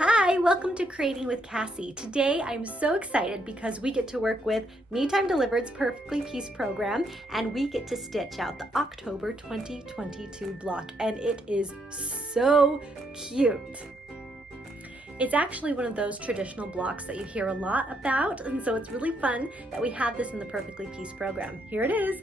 Hi, welcome to Creating with Cassie. Today I'm so excited because we get to work with Me Time Delivered's Perfectly Pieced program and we get to stitch out the October 2022 block, and it is so cute. It's actually one of those traditional blocks that you hear a lot about, and so it's really fun that we have this in the Perfectly Pieced program. Here it is.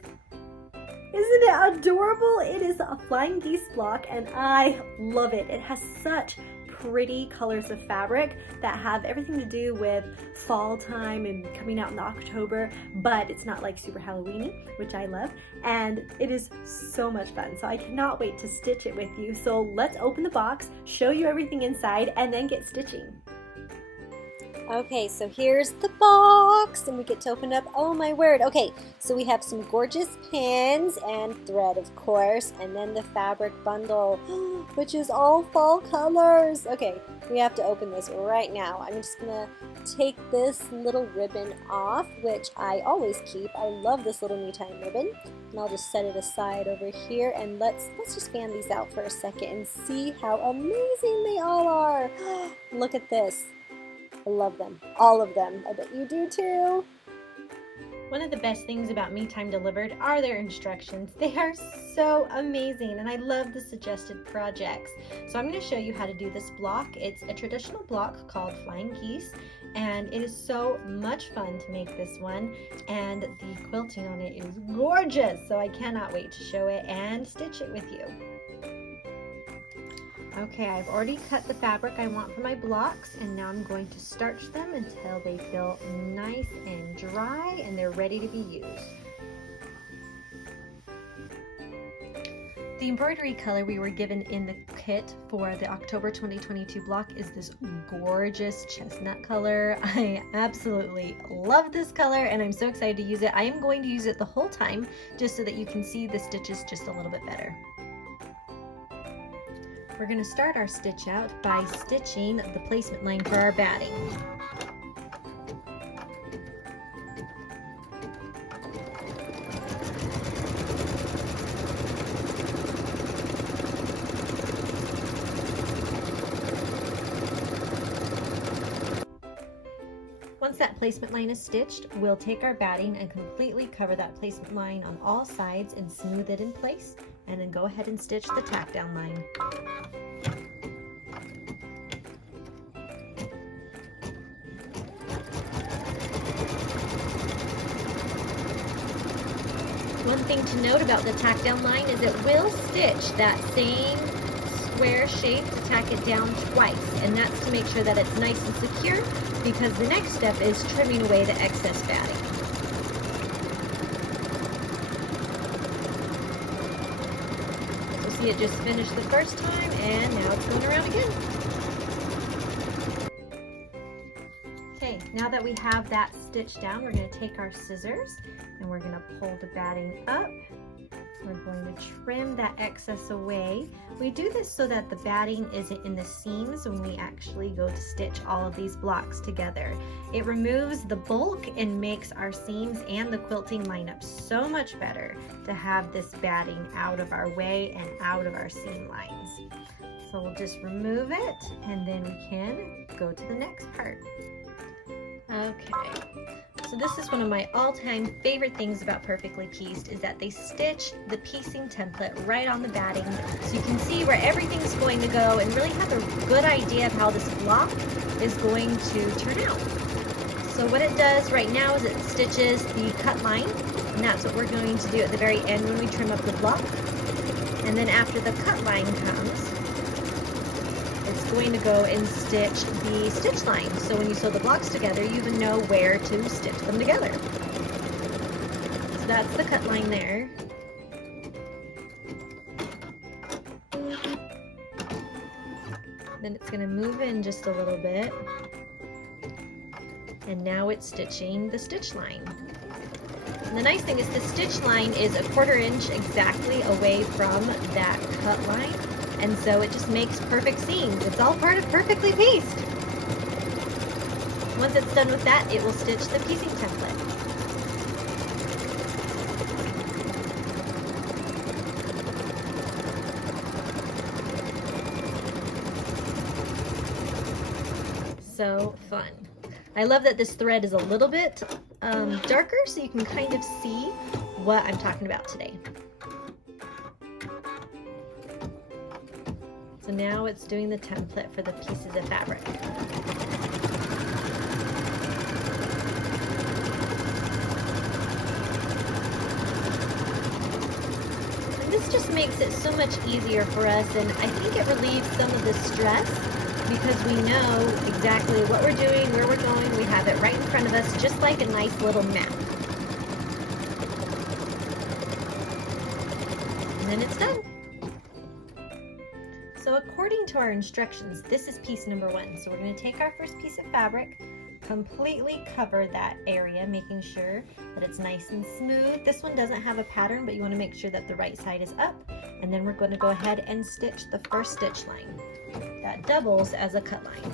Isn't it adorable? It is a flying geese block and I love it. It has such pretty colors of fabric that have everything to do with fall time and coming out in October, but it's not like super Halloweeny, which I love, and it is so much fun. So I cannot wait to stitch it with you. So let's open the box, show you everything inside, and then get stitching. Okay, so here's the box, and we get to open up. Oh my word. Okay, so we have some gorgeous pins and thread, of course, and then the fabric bundle, which is all fall colors. Okay, we have to open this right now. I'm just gonna take this little ribbon off, which I always keep. I love this little Me Time ribbon, and I'll just set it aside over here, and let's just fan these out for a second and see how amazing they all are. Look at this. I love them, all of them. I bet you do too. One of the best things about Me Time Delivered are their instructions. They are so amazing, and I love the suggested projects. So I'm going to show you how to do this block. It's a traditional block called Flying Geese, and it is so much fun to make this one, and the quilting on it is gorgeous, so I cannot wait to show it and stitch it with you. Okay, I've already cut the fabric I want for my blocks, and now I'm going to starch them until they feel nice and dry and they're ready to be used. The embroidery color we were given in the kit for the October 2022 block is this gorgeous chestnut color. I absolutely love this color and I'm so excited to use it. I am going to use it the whole time just so that you can see the stitches just a little bit better. We're going to start our stitch out by stitching the placement line for our batting. Once that placement line is stitched, we'll take our batting and completely cover that placement line on all sides and smooth it in place, and then go ahead and stitch the tack down line. One thing to note about the tack down line is it will stitch that same square shape to tack it down twice, and that's to make sure that it's nice and secure, because the next step is trimming away the excess batting. So see, it just finished the first time and now it's going around again. Okay, now that we have that stitched down, we're going to take our scissors and we're going to pull the batting up. We're going to trim that excess away. We do this so that the batting isn't in the seams when we actually go to stitch all of these blocks together. It removes the bulk and makes our seams and the quilting line up so much better to have this batting out of our way and out of our seam lines. So we'll just remove it and then we can go to the next part. Okay, so this is one of my all-time favorite things about Perfectly Pieced, is that they stitch the piecing template right on the batting, so you can see where everything's going to go and really have a good idea of how this block is going to turn out. So what it does right now is it stitches the cut line, and that's what we're going to do at the very end when we trim up the block. And then after the cut line comes, it's going to go and stitch the stitch line. So when you sew the blocks together, you even know where to stitch them together. So that's the cut line there. Then it's going to move in just a little bit. And now it's stitching the stitch line. And the nice thing is the stitch line is 1/4 inch exactly away from that cut line. And so it just makes perfect seams. It's all part of Perfectly Pieced. Once it's done with that, it will stitch the piecing template. so fun. I love that this thread is a little bit darker, so you can kind of see what I'm talking about today. So now it's doing the template for the pieces of fabric. And this just makes it so much easier for us, and I think it relieves some of the stress because we know exactly what we're doing, where we're going. We have it right in front of us, just like a nice little map. And then it's done. So according to our instructions, this is piece number 1. So we're going to take our first piece of fabric, completely cover that area, making sure that it's nice and smooth. This one doesn't have a pattern, but you want to make sure that the right side is up. And then we're going to go ahead and stitch the first stitch line. That doubles as a cut line.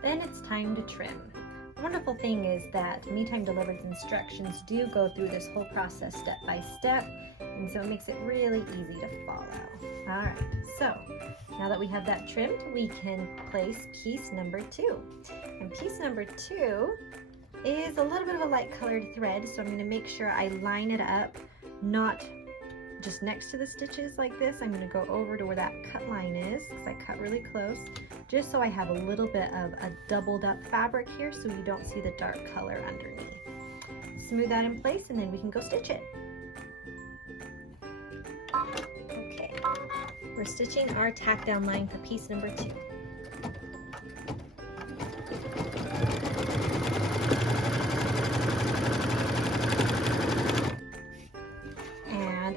Then it's time to trim. The wonderful thing is that Me Time Delivered's instructions do go through this whole process step by step, and so it makes it really easy to follow. All right, so now that we have that trimmed, we can place piece number 2. And piece number 2 is a little bit of a light colored thread, so I'm going to make sure I line it up, not just next to the stitches like this. I'm going to go over to where that cut line is, because I cut really close, just so I have a little bit of a doubled up fabric here so you don't see the dark color underneath. Smooth that in place, and then we can go stitch it. Okay, we're stitching our tack down line for piece number 2.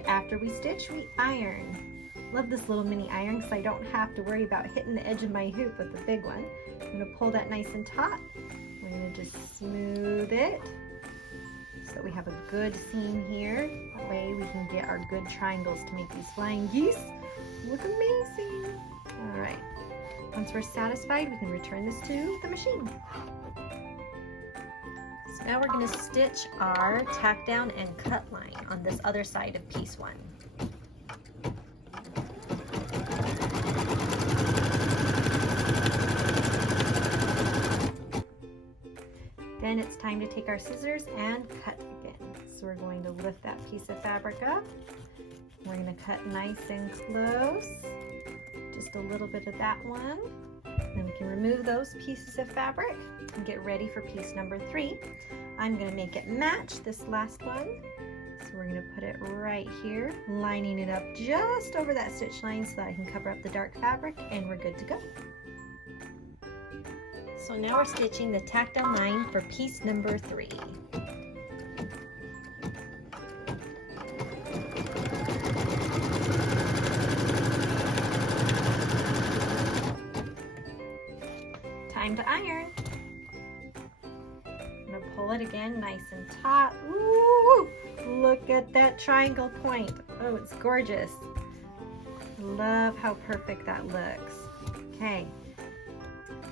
After we stitch, we iron. Love this little mini iron because I don't have to worry about hitting the edge of my hoop with the big one. I'm going to pull that nice and taut. We're going to just smooth it so we have a good seam here. That way we can get our good triangles to make these flying geese look amazing. All right, once we're satisfied, we can return this to the machine. So now we're going to stitch our tack down and cut line on this other side of piece 1. Then it's time to take our scissors and cut again. So we're going to lift that piece of fabric up. We're going to cut nice and close, just a little bit of that one. Then we can remove those pieces of fabric and get ready for piece number 3. I'm going to make it match this last one. So we're going to put it right here, lining it up just over that stitch line so that I can cover up the dark fabric, and we're good to go. So now we're stitching the tack down line for piece number 3. Time to iron. I'm going to pull it again nice and taut. Ooh, look at that triangle point. Oh, it's gorgeous. Love how perfect that looks. Okay,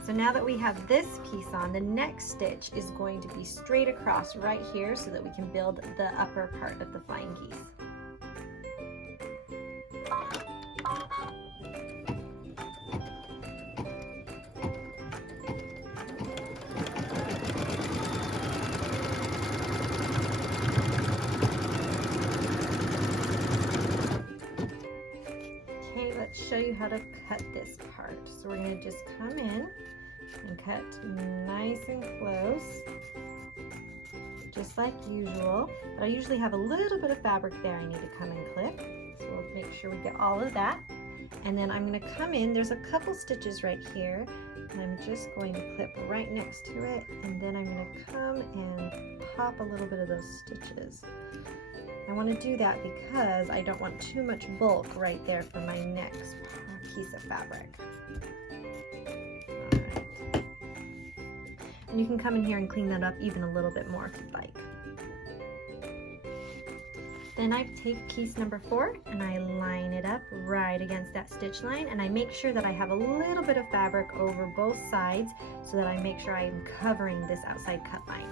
so now that we have this piece on, the next stitch is going to be straight across right here so that we can build the upper part of the flying geese. Show you how to cut this part. So we're going to just come in and cut nice and close, just like usual. But I usually have a little bit of fabric there I need to come and clip. So we'll make sure we get all of that. And then I'm going to come in, there's a couple stitches right here, and I'm just going to clip right next to it, and then I'm going to come and pop a little bit of those stitches. I want to do that because I don't want too much bulk right there for my next piece of fabric. All right. And you can come in here and clean that up even a little bit more if you'd like. Then I take piece number 4 and I line it up right against that stitch line, and I make sure that I have a little bit of fabric over both sides so that I make sure I'm covering this outside cut line.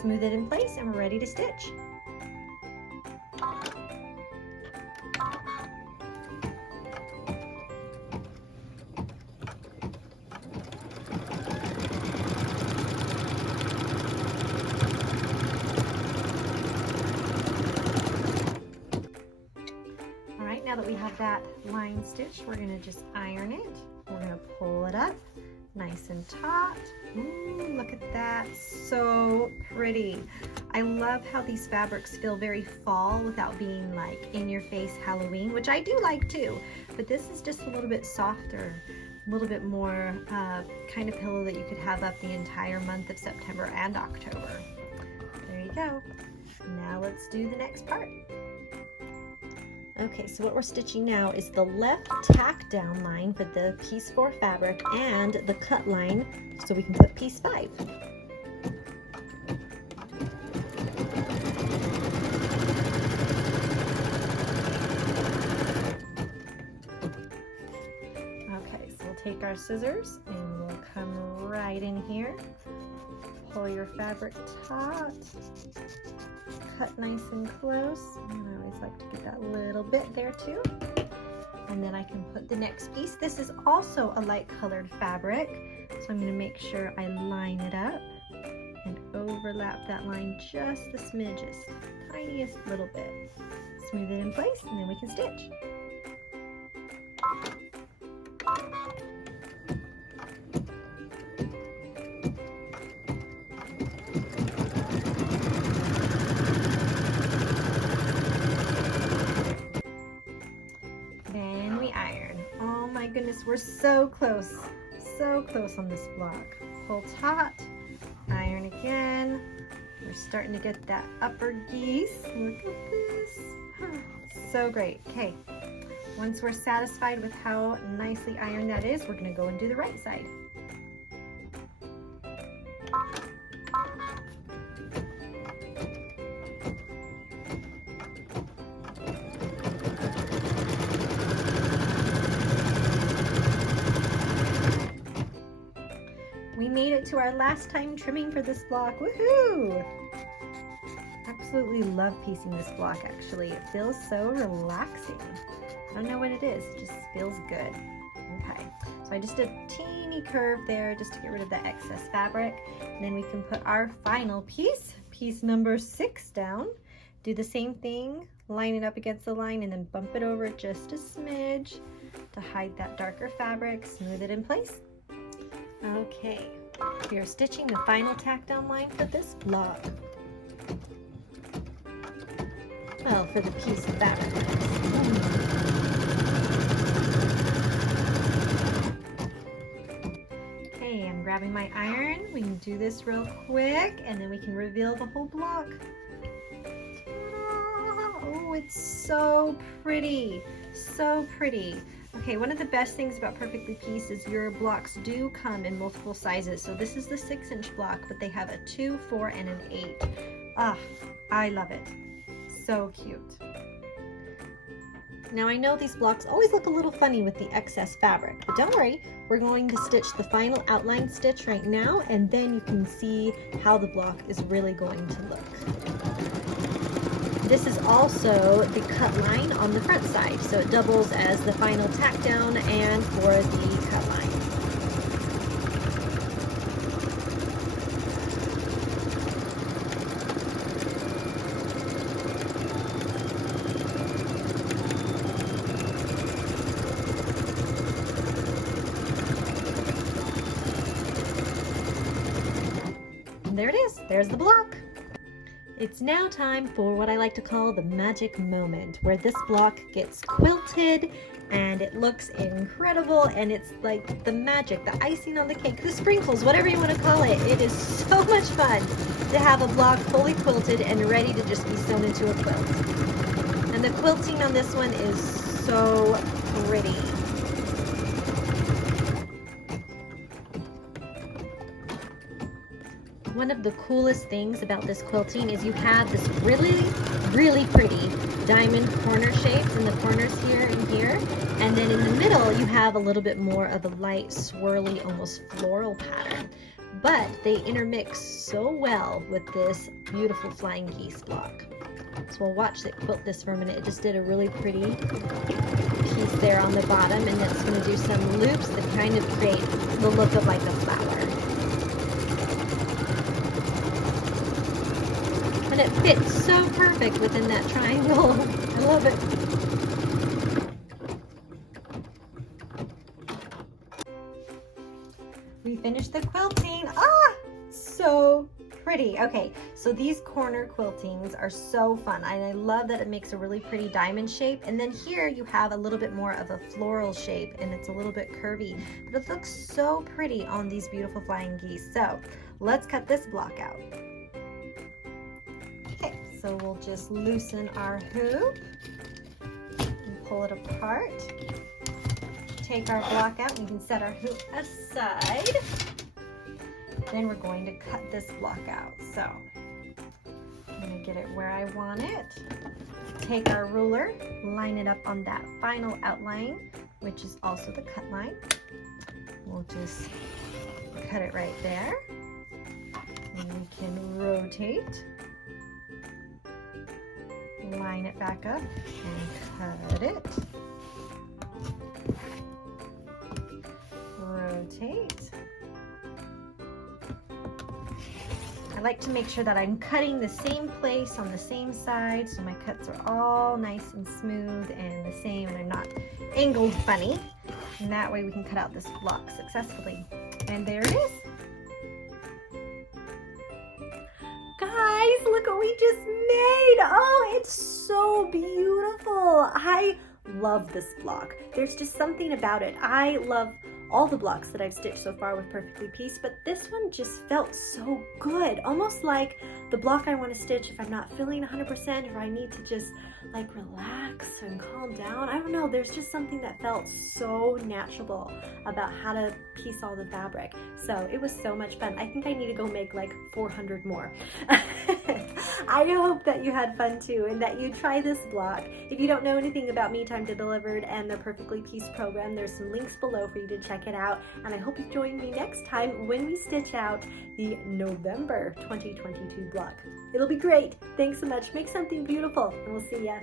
Smooth it in place and we're ready to stitch. Now that we have that line stitch, we're going to just iron it. We're going to pull it up nice and taut. Ooh, look at that, so pretty. I love how these fabrics feel very fall without being like in your face Halloween, which I do like too, but this is just a little bit softer, a little bit more kind of pillow that you could have up the entire month of September and October. There you go. Now let's do the next part. Okay, so what we're stitching now is the left tack down line for the piece 4 fabric and the cut line so we can put piece 5. Okay, so we'll take our scissors and we'll come right in here. Pull your fabric taut. Cut nice and close, and I always like to get that little bit there too. And then I can put the next piece. This is also a light colored fabric, so I'm going to make sure I line it up and overlap that line just the smidgest, tiniest little bit. Smooth it in place and then we can stitch. Goodness, we're so close on this block. Pull taut, iron again. We're starting to get that upper geese. Look at this. So great. Okay, once we're satisfied with how nicely ironed that is, we're going to go and do the right side. We made it to our last time trimming for this block. Woohoo! Absolutely love piecing this block actually. It feels so relaxing. I don't know what it is, it just feels good. Okay, so I just did a teeny curve there just to get rid of the excess fabric. And then we can put our final piece, piece number 6 down. Do the same thing, line it up against the line and then bump it over just a smidge to hide that darker fabric, smooth it in place. Okay, we are stitching the final tack down line for this block. Well, for the piece of fabric. Okay, I'm grabbing my iron. We can do this real quick and then we can reveal the whole block. Oh, it's so pretty, so pretty. Okay, one of the best things about Perfectly Pieced is your blocks do come in multiple sizes. So this is the 6-inch block, but they have a 2, 4, and an 8. Ah, I love it. So cute. Now I know these blocks always look a little funny with the excess fabric, but don't worry, we're going to stitch the final outline stitch right now, and then you can see how the block is really going to look. This is also the cut line on the front side, so it doubles as the final tack down and for the cut line. And there it is, there's the block. It's now time for what I like to call the magic moment, where this block gets quilted and it looks incredible, and it's like the magic, the icing on the cake, the sprinkles, whatever you want to call it. It is so much fun to have a block fully quilted and ready to just be sewn into a quilt. And the quilting on this one is so pretty. One of the coolest things about this quilting is you have this really, really pretty diamond corner shapes in the corners here and here. And then in the middle, you have a little bit more of a light, swirly, almost floral pattern. But they intermix so well with this beautiful flying geese block. So we'll watch it quilt this for a minute. It just did a really pretty piece there on the bottom, and then it's going to do some loops that kind of create the look of like a flower. And it fits so perfect within that triangle. I love it. We finished the quilting. Ah, so pretty. Okay, so these corner quiltings are so fun, and I love that it makes a really pretty diamond shape. And then here you have a little bit more of a floral shape, and it's a little bit curvy, but it looks so pretty on these beautiful flying geese. So let's cut this block out. Okay, so we'll just loosen our hoop and pull it apart. Take our block out, and we can set our hoop aside. Then we're going to cut this block out. So I'm going to get it where I want it. Take our ruler, line it up on that final outline, which is also the cut line. We'll just cut it right there. And we can rotate, line it back up, and cut it. Rotate. I like to make sure that I'm cutting the same place on the same side, so my cuts are all nice and smooth and the same, and I'm not angled funny. And that way we can cut out this block successfully. And there it is. Guys, look what we just made. Oh, it's so beautiful. I love this block. There's just something about it. I love all the blocks that I've stitched so far with Perfectly Pieced, but this one just felt so good. Almost like the block I want to stitch if I'm not feeling 100%, or I need to just like relax and calm down. I don't know, there's just something that felt so natural about how to piece all the fabric. So it was so much fun. I think I need to go make like 400 more. I hope that you had fun too, and that you try this block. If you don't know anything about Me Time to Delivered and the Perfectly Pieced program, there's some links below for you to check it out. And I hope you join me next time when we stitch out the November 2022 block. It'll be great. Thanks so much. Make something beautiful, and we'll see ya.